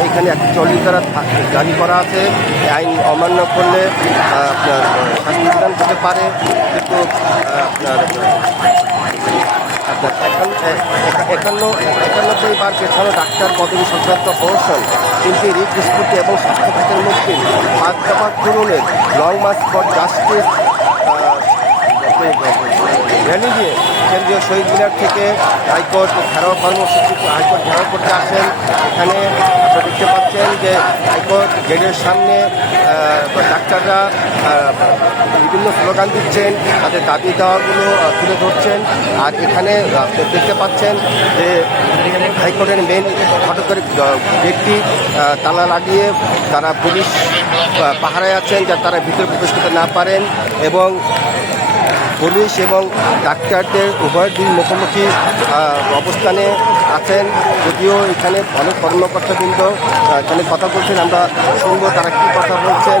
এখানে চল্লিশ দ্বারা জারি করা আছে। আইন অমান্য করলে আপনার শাস্তি বিধান হতে পারে। কিন্তু আপনার একান্ন একানব্বই বার পেছানো ডাক্তার পদবী সংক্রান্ত প্রহসন তিনটি রিট নিষ্পত্তি এবং স্বাস্থ্য খাতের মুক্তি পাঁচ দফা পূরণের long march for justice rally দিয়ে কেন্দ্রীয় শহীদ মিনার থেকে হাইকোর্ট ঘেরাও কর্মসূচি হাইকোর্ট ঘেরাও করতে আসেন। এখানে আপনারা দেখতে পাচ্ছেন যে হাইকোর্ট গেটের সামনে ডাক্তাররা বিভিন্ন স্লোগান দিচ্ছেন, তাদের দাবি দেওয়াগুলো তুলে ধরছেন। আর এখানে দেখতে পাচ্ছেন যে হাইকোর্টের মেন ফটো করে গেটটি তালা লাগিয়ে তারা পুলিশ পাহারায় আছেন, যাতে তারা ভিতরে প্রবেশ করতে না পারেন এবং পুলিশ এবং ডাক্তারদের উভয় দিন মুখোমুখি অবস্থানে আছেন। যদিও এখানে অনেক কর্মকর্তাবৃন্দ এখানে কথা বলছেন, আমরা শুনব তারা কী কথা বলছেন।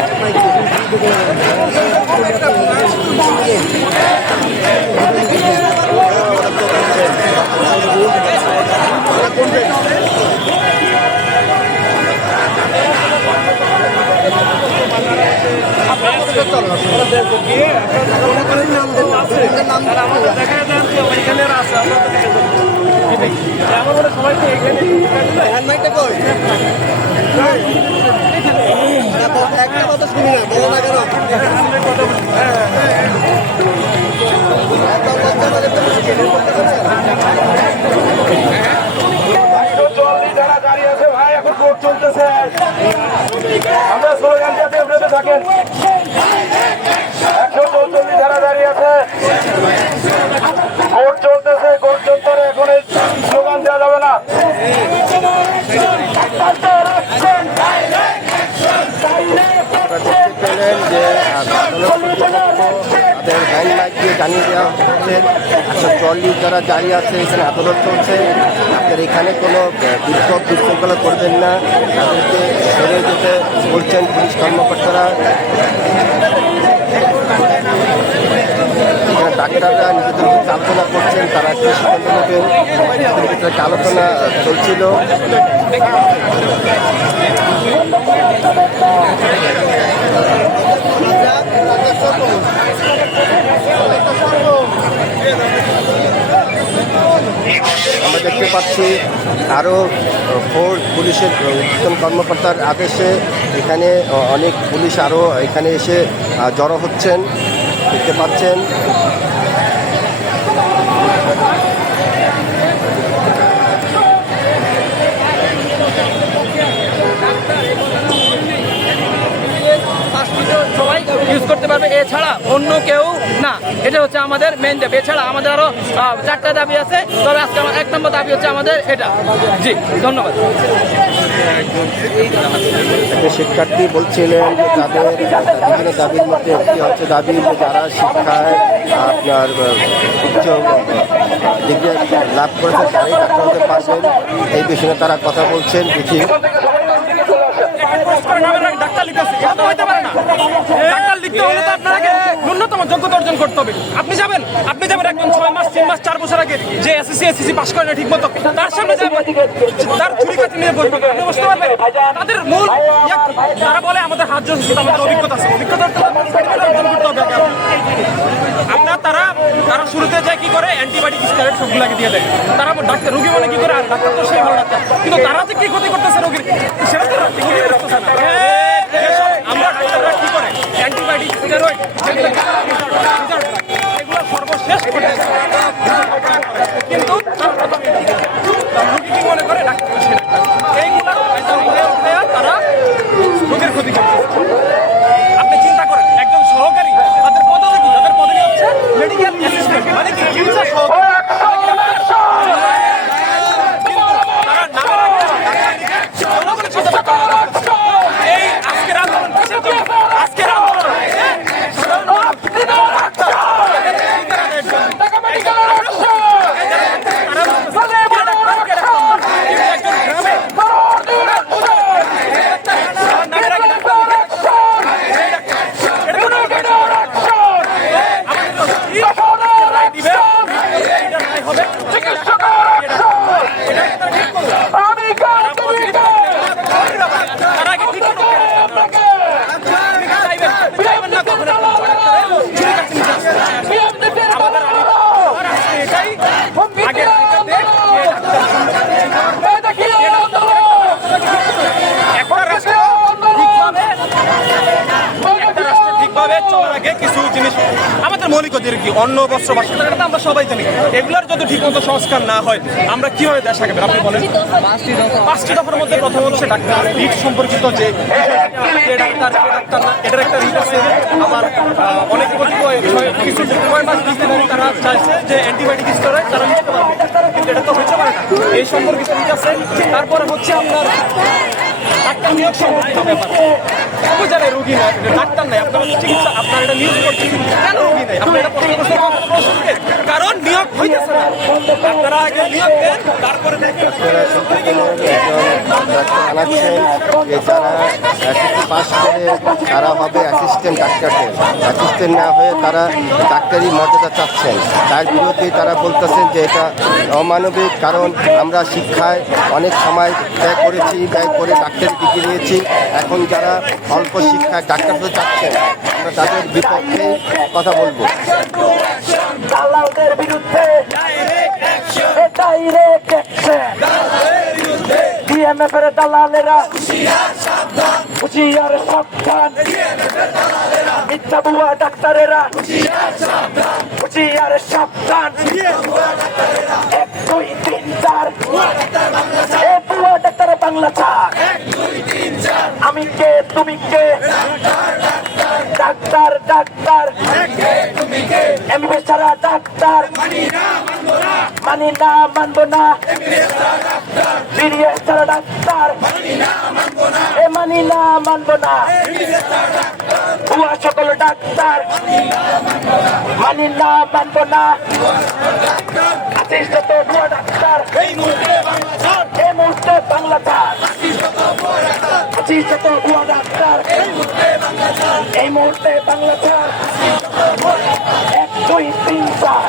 একটা কথা শুনি না বলো না কেন একশো চুয়াল্লিশ ধারা জারি আছে ভাই এখন চলতেছে আমরা স্লোগান থাকেন একশো চৌচল্লিশ ধারা দাঁড়িয়ে আছে। কোর্ট চলতেছে কোর্ট চত্বরে। এখন স্লোগান দেওয়া যাবে না। যে তাদের হ্যান্ড মাইক দিয়ে জানিয়ে দেওয়া হচ্ছে। একশো চল্লিশ দ্বারা জারি আছে, এখানে আদালত চলছে। আপনার এখানে কোনো বিক্ষোভ বিশৃঙ্খলা করবেন না। তাদেরকে সরে যেতে বলছেন পুলিশ কর্মকর্তারা। ডাক্তাররা নিজেদের মধ্যে আলোচনা করছেন, তারা একটা সিদ্ধান্ত একটা আলোচনা চলছিল। আমরা দেখতে পাচ্ছি আরও ফোর পুলিশের উত্তম কর্মকর্তার আদেশে এখানে অনেক পুলিশ আরও এখানে এসে জড়ো হচ্ছেন। দেখতে পাচ্ছেন। ইউজ করতে পারবে। এছাড়া অন্য কেউ না। এটা হচ্ছে আমাদের মেন দাবি। এছাড়া আমাদের আরও চারটা দাবি আছে। তবে আজকে আমার এক নম্বর দাবি হচ্ছে আমাদের এটা। জি, ধন্যবাদ। শিক্ষার্থী বলছিলেন যে তাদের বিভিন্ন দাবির মধ্যে একটি হচ্ছে দাবি যে যারা শিক্ষায় আপনার উচ্চ ডিগ্রি লাভ করেছেন তারাই ডাক্তার হতে পারবেন। এই বিষয়ে তারা কথা বলছেন দেখি ডাক্তার লিখতেছে এটা তো হইতে পারে না। ডাক্তার লিখতে হলে তো আপনার আগে ন্যূনতম যোগ্যতা অর্জন করতে হবে। আপনি যাবেন আপনি যাবেন একজন ছয় মাস, তিন মাস, চার বছর আগে যে এসএসসি এসএসসি পাস করে না ঠিক মতো তার সামনে যাবেন তার ছুরি কাছে নিয়ে বসবেন আপনি বুঝতে পারবেন, তাদের মূল তারা বলে, আমাদের হাত জোর আমাদের অভিজ্ঞতা আছে। অভিজ্ঞতা অর্জন করতে হবে আপনার। তারা তারা শুরুতে যায় কি করে? অ্যান্টিবায়োটিক স্টেরয়েড সবগুলাকে দিয়ে দেয়। তারা ডাক্তার, রুগী মানে কি করে? আর ডাক্তার তো সেই ভালো ডাক্তার কিন্তু তারা যে কি ক্ষতি করতেছে রোগীর, সেটা তো রোগী বুঝতেছে না এসব আমরা ডাক্তাররা কি করে অ্যান্টিবায়োটিক স্টেরয়েড যেগুলো এগুলো সর্বশেষ করতেছে কিন্তু তারা রোগী কি মনে করে ডাক্তার সে ডাক্তার এইগুলা উঠে উঠে তারা রোগের ক্ষতি করতেছে আপনি চিন্তা করেন একজন সহকারী তাদের পদবি কি তাদের পদবি হচ্ছে মেডিকেল অ্যাসিস্ট্যান্ট মানে কি চিকিৎসা সহকারী কিন্তু তারা নামের আগে ডাক্তার লিখে জনগণের সাথে টাকা কি অন্ন বস্ত্র তো আমরা সবাই জানি। এগুলোর যদি ঠিকমতো সংস্কার না হয় আমরা কীভাবে দেশ আগাবেন আপনি বলেন। পাঁচটি দফার মধ্যে প্রথম হচ্ছে ডাক্তার রিট সম্পর্কিত যে ডাক্তার ডাক্তার এটার একটা রিট আছে। আমার অনেক কতিপয় কিছু তারা চাইছে যে অ্যান্টিবায়োটিক স্টোরে তারা নিতে পারবে। কিন্তু এটা তো হতে পারে না। এই সম্পর্কিত রিট আছে। তারপরে হচ্ছে আপনার ডাক্তার নিয়োগ সম্পর্কিত ব্যাপার। রুগী নাই ডাক্তার নাই আপনার চিকিৎসা আপনার এটা নিউজ করছেন। কেন আপনার প্রশ্ন কারণ নিয়োগ হইতেছে না। আপনারা আগে নিয়োগ দেন তারপরে যে যারা পাস করে তারা হবে অ্যাসিস্ট্যান্ট ডাক্তারের অ্যাসিস্ট্যান্ট না হয়ে তারা ডাক্তারি মর্যাদা চাচ্ছেন তার বিরুদ্ধে তারা বলতেছেন যে এটা অমানবিক কারণ আমরা শিক্ষায় অনেক সময় ব্যয় করেছি ব্যয় করে ডাক্তারি ডিগ্রি নিয়েছি এখন যারা অল্প শিক্ষায় ডাক্তার হতে চাচ্ছেন আমরা তাদের বিপক্ষে কথা বলব। বিরুদ্ধে ডাইরেক্ট অ্যাকশন ডিএমএফ এর দালালেরা হুশিয়ার সাবধান মিথ্যা বুয়া ডাক্তারেরা হুশিয়ার সাবধান এক দুই তিন চার এ বুয়া ডাক্তার বাংলা চার আমি কে তুমি কে ডাক্তার মানি না মানবো না। বিরিয়াস ছাড়া ডাক্তার। এ মানি না মানবো না। ভুয়া সকল ডাক্তার। মানি না মানবো না। আছিস যত ভুয়া ডাক্তার। এই মুহূর্তে বাংলা যত ভুয়া ডাক্তার এই মুহূর্তে বাংলা ছাড় এক দুই তিন চার